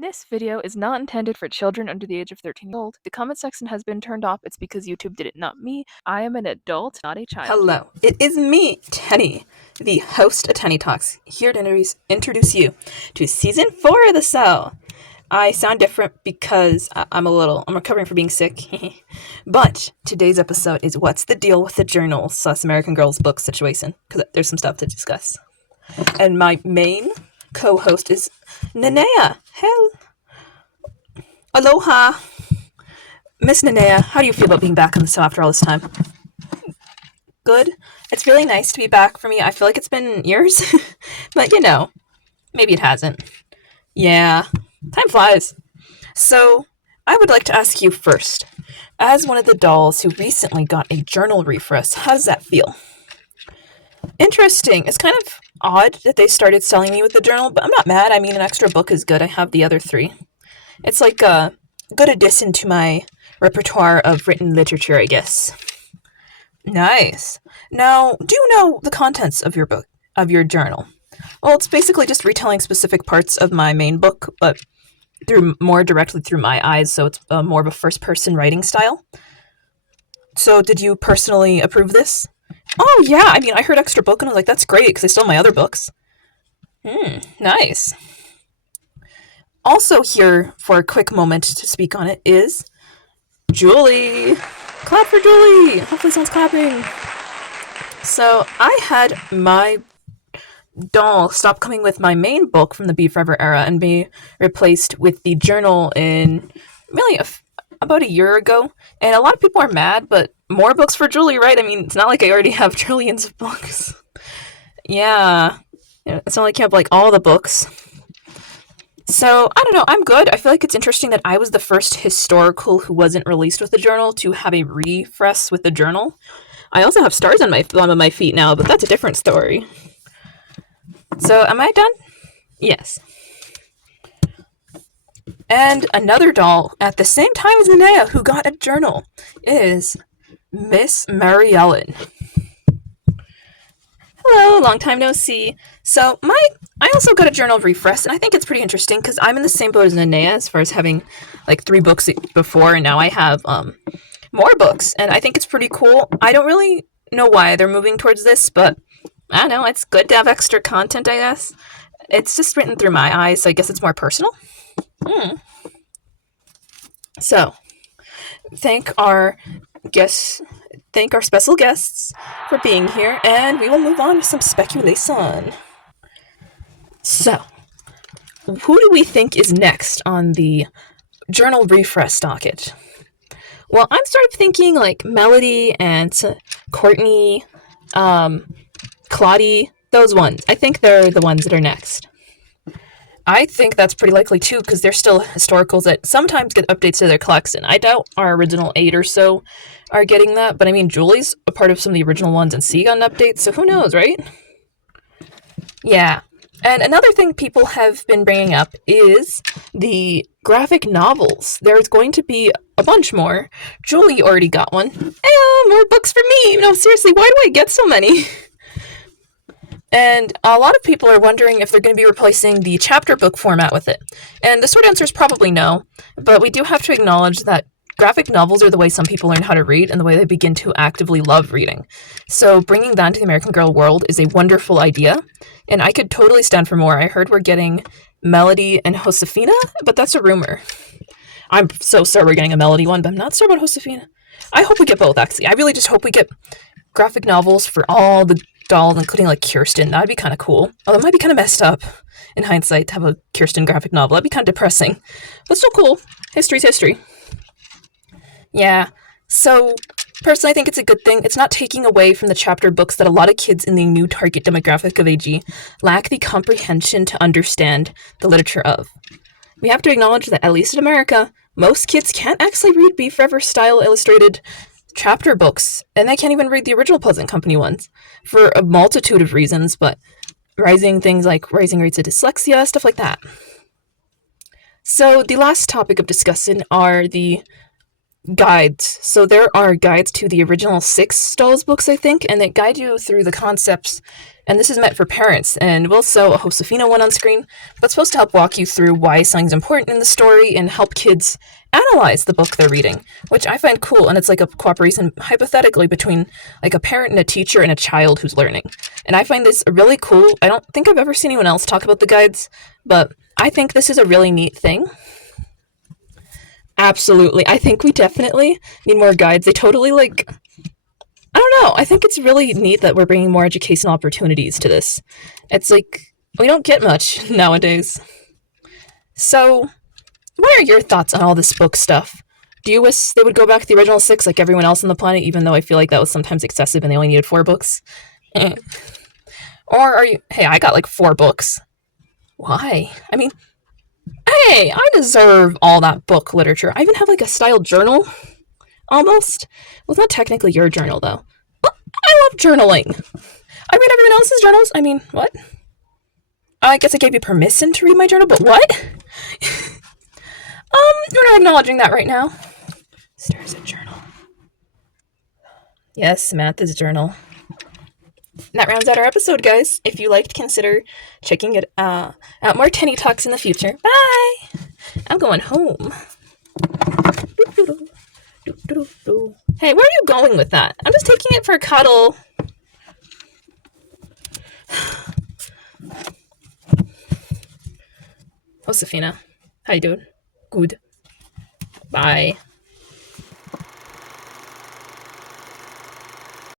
This video is not intended for children under the age of 13 years old. The comment section has been turned off. It's because YouTube did it, not me. I am an adult, not a child. Hello, it is me, Tenney, the host of Tenney Talks, here to introduce you to season 4 of the show. I sound different because I'm recovering from being sick. But today's episode is what's the deal with the journal / American Girls book situation, because there's some stuff to discuss. And my main co-host is Nenea. Aloha. Miss Nenea, how do you feel about being back on the show after all this time? Good. It's really nice to be back for me. I feel like it's been years, but maybe it hasn't. Yeah, time flies. So, I would like to ask you first, as one of the dolls who recently got a journal refresh, how does that feel? Interesting. It's kind of odd that they started selling me with the journal, but I'm not mad. I mean, an extra book is good. I have the other 3. It's like a good addition to my repertoire of written literature, I guess. Nice. Now, do you know the contents of your journal? Well, it's basically just retelling specific parts of my main book, but more directly through my eyes, so it's more of a first-person writing style. So, did you personally approve this? Oh, yeah. I mean, I heard extra book and I was like, that's great, because I still have my other books. Nice. Also here for a quick moment to speak on it is Julie. Clap for Julie. Hopefully someone's clapping. So I had my doll stop coming with my main book from the Be Forever era and be replaced with the journal in really about a year ago. And a lot of people are mad, but more books for Julie, right? I mean, it's not like I already have trillions of books. Yeah. It's not like you have like all the books. So, I don't know, I'm good. I feel like it's interesting that I was the first historical who wasn't released with the journal to have a refresh with the journal. I also have stars on my bottom of my feet now, but that's a different story. So, am I done? Yes. And another doll at the same time as Nenea who got a journal is Miss Mary Ellen. Hello, long time no see. So, I also got a journal refresh, and I think it's pretty interesting because I'm in the same boat as Nenea as far as having like 3 books before, and now I have more books, and I think it's pretty cool. I don't really know why they're moving towards this, but I don't know, it's good to have extra content, I guess. It's just written through my eyes, so I guess it's more personal. So, thank our special guests for being here, and we will move on to some speculation. So, who do we think is next on the journal refresh docket? Well, I'm sort of thinking like Melody and Courtney, Claudie, those ones. I think they're the ones that are next. I think that's pretty likely too, because they're still historicals that sometimes get updates to their collection. I doubt our original 8 or so are getting that, but I mean, Julie's a part of some of the original ones and C got an update, so who knows, right? Yeah. And another thing people have been bringing up is the graphic novels. There's going to be a bunch more. Julie already got one. Hey, more books for me! No, seriously, why do I get so many? And a lot of people are wondering if they're going to be replacing the chapter book format with it. And the short answer is probably no, but we do have to acknowledge that graphic novels are the way some people learn how to read and the way they begin to actively love reading. So bringing that into the American Girl world is a wonderful idea, and I could totally stand for more. I heard we're getting Melody and Josefina, but that's a rumor. I'm so sorry we're getting a Melody one, but I'm not sure about Josefina. I hope we get both, actually. I really just hope we get graphic novels for all the dolls, including like Kirsten. That'd be kind of cool. Although it might be kind of messed up in hindsight to have a Kirsten graphic novel. That'd be kind of depressing, but still cool. History's history. Yeah, so personally I think it's a good thing. It's not taking away from the chapter books that a lot of kids in the new target demographic of AG lack the comprehension to understand the literature of. We have to acknowledge that, at least in America, most kids can't actually read Be Forever style illustrated chapter books, and they can't even read the original Pleasant Company ones for a multitude of reasons, but things like rising rates of dyslexia, stuff like that. So the last topic of discussion are the guides. So there are guides to the original 6 Dolls books, I think, and they guide you through the concepts. And this is meant for parents, and we'll show a Josefina one on screen, but it's supposed to help walk you through why something's important in the story and help kids analyze the book they're reading, which I find cool. And it's like a cooperation, hypothetically, between like a parent and a teacher and a child who's learning. And I find this really cool. I don't think I've ever seen anyone else talk about the guides, but I think this is a really neat thing. Absolutely. I think we definitely need more guides. They totally like, I don't know. I think it's really neat that we're bringing more educational opportunities to this. It's like we don't get much nowadays. So, what are your thoughts on all this book stuff? Do you wish they would go back to the original 6 like everyone else on the planet, even though I feel like that was sometimes excessive and they only needed 4 books? Eh. Or are you, hey, I got like 4 books. Why? I mean, hey, I deserve all that book literature. I even have like a styled journal, almost. Well, it's not technically your journal, though. Well, I love journaling. I read everyone else's journals. I mean, what? I guess I gave you permission to read my journal, but what? You're not acknowledging that right now. Stars a journal. Yes, Samantha's journal. That rounds out our episode, guys. If you liked, consider checking it out. More Tenney talks in the future. Bye! I'm going home. Hey, where are you going with that? I'm just taking it for a cuddle. Josefina, how you doing? Good. Bye.